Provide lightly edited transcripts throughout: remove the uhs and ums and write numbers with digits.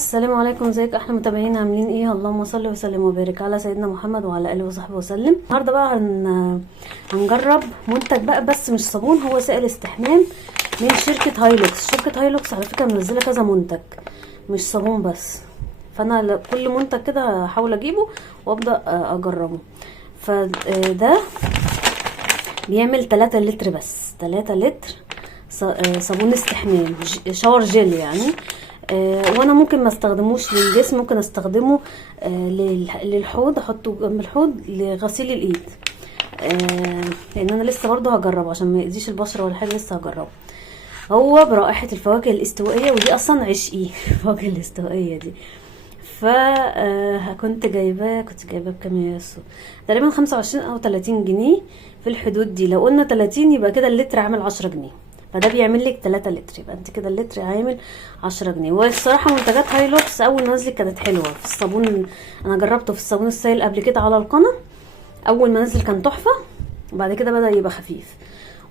السلام عليكم، ازيك احلى متابعين؟ عاملين ايه؟ اللهم صل وسلم وبارك على سيدنا محمد وعلى اله وصحبه وسلم. النهارده بقى هنجرب منتج بقى، بس مش صابون، هو سائل استحمام من شركه هايلوكس. شركه هايلوكس على فكره منزله كذا منتج، مش صابون بس. فانا كل منتج كده هحاول اجيبه وابدا اجربه. فده بيعمل 3 لتر بس، 3 لتر صابون استحمام، شاور جيل يعني. وانا ممكن ما استخدموش للجسم، ممكن استخدمه للحوض، احطه جنب الحوض لغسيل الايد. لان انا لسه برضه هجربه عشان ما يأذيش البشره ولا حاجه، لسه هجربه. هو برائحه الفواكه الاستوائيه، ودي اصلا عشقي الفواكه الاستوائيه دي. كنت جايباه بكام يا ياسو؟ تقريبا 25 او 30 جنيه في الحدود دي. لو قلنا 30 يبقى كده اللتر عامل 10 جنيه، فده بيعمل لك 3 لتر، يبقى انت كده اللتر عامل 10 جنيه. والصراحه منتجات هايلوكس اول ما نزل كانت حلوه. في الصابون انا جربته في الصابون السائل قبل كده على القناه، اول ما نزل كان تحفه، وبعد كده بدا يبقى خفيف.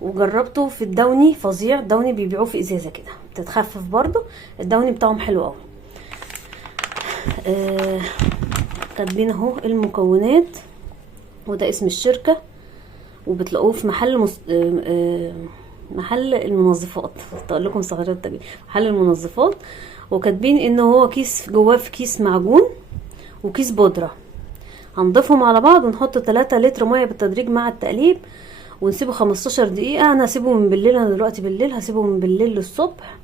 وجربته في الدوني، فظيع. الدوني بيبيعوه في ازازه كده بتتخفف برضو، الدوني بتاعهم حلو قوي. كاتبين اهو المكونات، وده اسم الشركه، وبتلاقوه في محل المنظفات. اقول لكم صغيرات التجميل، محل المنظفات. وكاتبين ان هو كيس، جواه في كيس معجون وكيس بودره. هنضيفهم على بعض ونحط 3 لتر ميه بالتدريج مع التقليب، ونسيبه 15 دقيقه. انا هسيبه من بالليل، انا دلوقتي بالليل، هسيبه من بالليل للصبح.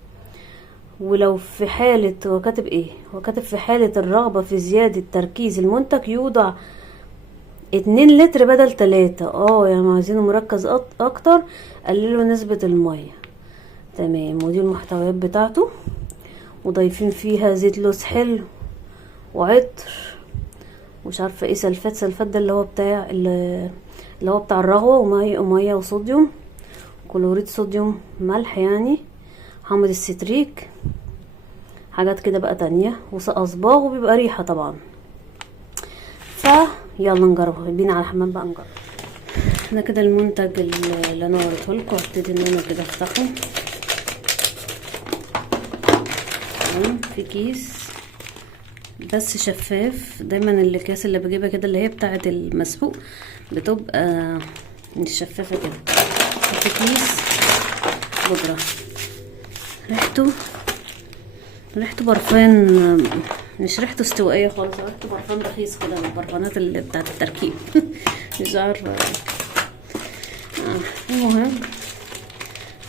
ولو في حاله، هو كاتب ايه؟ هو كاتب في حاله الرغبه في زياده تركيز المنتج يوضع 2 لتر بدل 3. يعني عايزينه مركز اكتر، قللوا نسبة المية. تمام. ودي المحتويات بتاعته، وضايفين فيها زيت لوز حلو وعطر، ومش عارفه ايه، سلفات ده اللي هو بتاع الرغوه، وميه وصوديوم، كلوريد صوديوم، ملح يعني، حامض الستريك، حاجات كده بقى تانية، وصباغ، وبيبقى ريحه طبعا. يلا نجربه، بينا على الحمام بقى نجرب. انا كده المنتج اللي انا وريته لكم، هبتدي ان انا كده افتحه. في كيس بس شفاف. دايما الاكياس اللي بجيبها كده اللي هي بتاعه المسحوق بتبقى مش شفافه كده. في كيس بودره، ريحته برفان، مش ريحته استوائيه خالص، ريحته برفان رخيص كده من البرفانات اللي بتاعت التركيب مش عارفه. المهم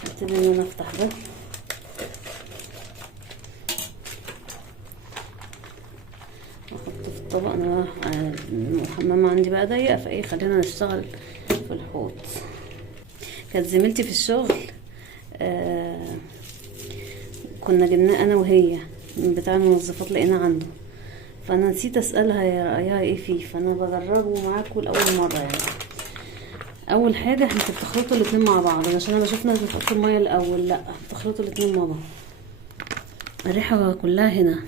هبتدي ان انا افتح ده. احطه في الطبق. انا الحمام عندي بقى ضيق، فايه خلينا نشتغل في الحوض. كانت زميلتي في الشغل، كنا جبناه انا وهي من بتاع المنظفات، لقينا عنده، فانا نسيت اسالها هي رايها ايه فيه، فانا بجربه معاكم لاول مره يعني. اول حاجه انت بتخلطوا الاتنين مع بعض، عشان انا بشوف ناس بتحط الميه الاول، لا، بتخلطوا الاتنين مع بعض. الريحه كلها هنا.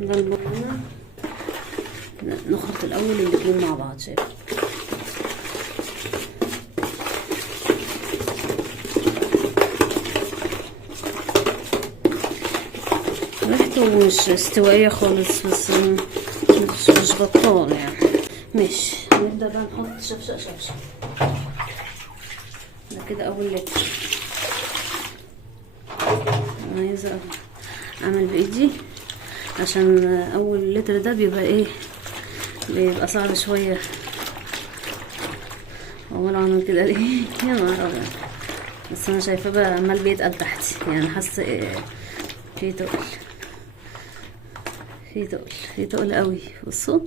ده البرفان، نخلط الاول الاتنين مع بعض. شايف ريحته مش استوائيه خالص، بس مش بطال يعني. ماشي، نبدا بقى نحط شفشق. ده كده اول لتر. انا عايزه اعمل بايدي، عشان اول لتر ده بيبقى صعب شويه. اول عمل كده ليه يا نهار ابيض. بس انا شايفاه بقى عمال بيتقل تحتي، يعني حاسه في تقل قوي. بصوا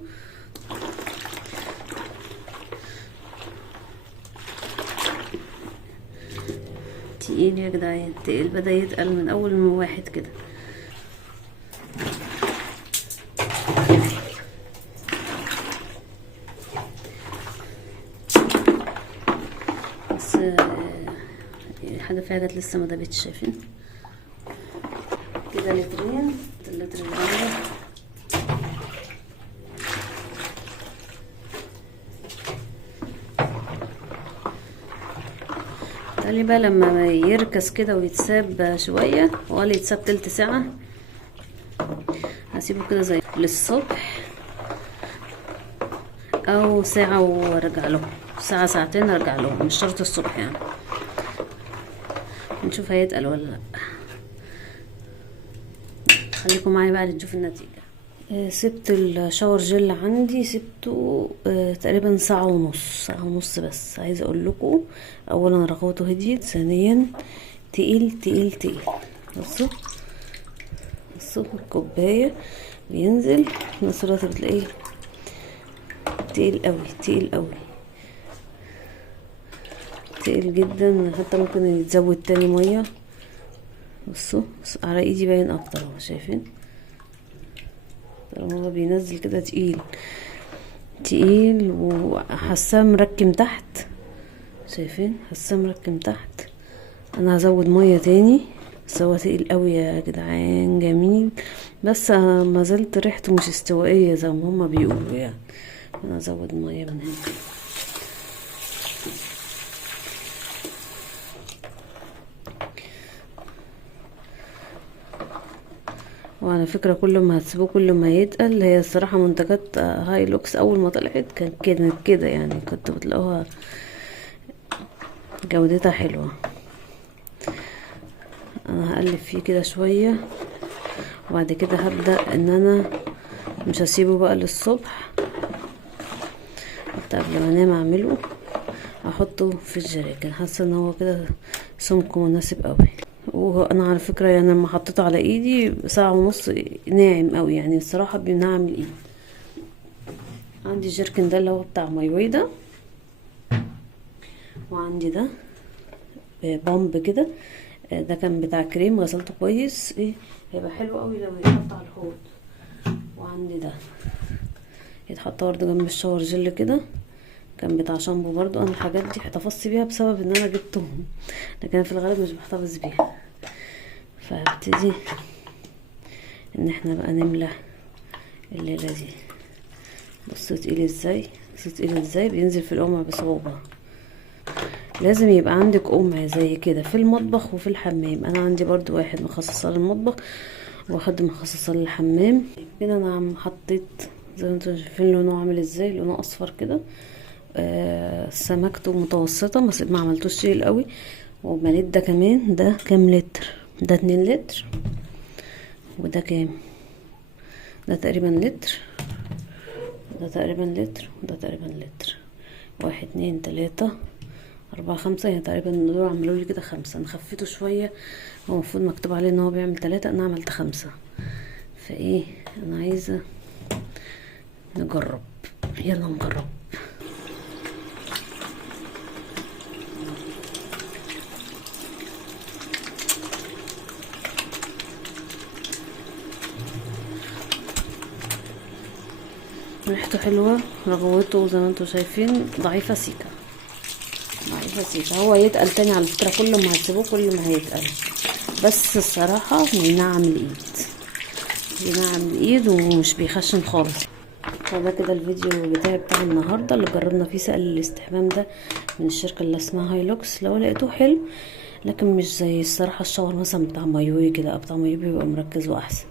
تقيل يا جدعان، تقيل، بدا يتقل من اول ما واحد كده. بس حاجه فيها جت لسه ما دابتش. شايفين كده لترين، اللتر الاول. خلي بقى لما يركز كده ويتساب شويه، ولا يتساب تلت ساعه، هسيبه كده زي للصبح او ساعه وارجع له، ساعه ساعتين ارجع له، مش شرط الصبح يعني. نشوف هيتقل ولا لا. خليكم معايا بقى لتشوف النتيجه. سبت الشاور جل عندي، سبته تقريبا ساعة ونص، ساعة ونص بس. عايزة اقول لكم، اولا رغوته هديت، ثانيا تقيل تقيل تقيل. بصوا بصوا الكوباية بينزل في نفس الوقت، بتلاقيه تقيل قوي تقيل قوي تقيل جدا، حتى ممكن يتزود تاني مية. بصوا على ايدي باين اكتر اهو، شايفين هو بينزل كده تقيل تقيل، وحاساه مركم تحت، شايفين حاساه مركم تحت. انا هزود ميه تاني، بس هو تقيل قوي يا جدعان، جميل بس ما زلت ريحته مش استوائيه زي ما هما بيقولوا يعني. انا هزود ميه من هنا. وعلى فكرة كل ما هتسيبوه كل ما يتقل. هي الصراحة منتجات هايلوكس اول ما طلعت كانت كده يعني، كنت بتلاقوها جودتها حلوة. انا هقلب فيه كده شوية، وبعد كده هبدأ ان انا مش هسيبه بقى للصبح، حتى قبل ما انام اعمله، احطه في الجريكن. حاسة ان هو كده سمكه مناسب قوي. وانا على فكرة يعني لما حطيته على ايدي ساعة ونص ناعم قوي يعني، الصراحة بينعم الايد. عندي الجركن ده اللي هو بتاع مايوي ده، وعندي ده بامب كده، ده كان بتاع كريم غسلته كويس، ايه هيبقى حلو قوي لو يتحط على الحوض. وعندي ده يتحط برضه جنب الشاور جل كده، كان بتاع شامبو برضو. انا الحاجات دي احتفظت بيها بسبب ان انا جبتهم، لكن في الغالب مش بحتفظ بيها. فهبتدي ان احنا بقى نملى الليلة دي. بصوا تقيل ازاي، بصوا تقيل ازاي، بينزل في القمع بصعوبة. لازم يبقى عندك قمع زي كده في المطبخ وفي الحمام. انا عندي برضو واحد مخصصة للمطبخ وواحد مخصصة للحمام. كده انا عم حطيت زي ما انتم شايفين لونه عامل ازاي، لونه اصفر كده. سمكته متوسطة، ما عملتوش تقيل قوي. ومليت ده كمان، ده كام لتر؟ ده 2 لتر. وده كام؟ ده تقريبا لتر، ده تقريبا لتر، وده تقريبا لتر. 1 2 3 4 5، يعني تقريبا دول عملوا لي كده 5. انا خفيته شوية، هو المفروض مكتوب عليه ان هو بيعمل 3، انا عملت 5. فايه انا عايزة نجرب، يلا نجرب. ريحته حلوة، رغوته زي ما انتم شايفين ضعيفة سيكا، ضعيفة سيكا. هو يتقل تاني على فكرة، كل ما هتسيبوه كل ما هيتقل، بس الصراحة بينعم الايد، بينعم الايد ومش بيخشن خالص. فده كده الفيديو بتاع النهاردة اللي جربنا فيه سائل الاستحمام ده من الشركة اللي اسمها هايلوكس. لو لقيتوه حلو، لكن مش زي الصراحة الشاور مثلا بتاع مايوي كده، بتاع مايوي بيبقى مركز واحسن،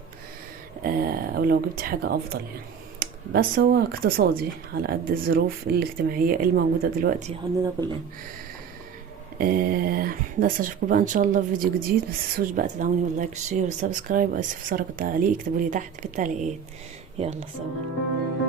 او لو جبتي حاجة افضل يعني. بس هو اقتصادي على قد الظروف الاجتماعية الموجودة دلوقتي عندنا كلنا. بس اشوفكم بقى ان شاء الله في فيديو جديد. بس متنسوش بقى تدعموني باللايك والشير والسبسكرايب، واستفسارك التعليق اكتبولي تحت في التعليقات. يلا سلام.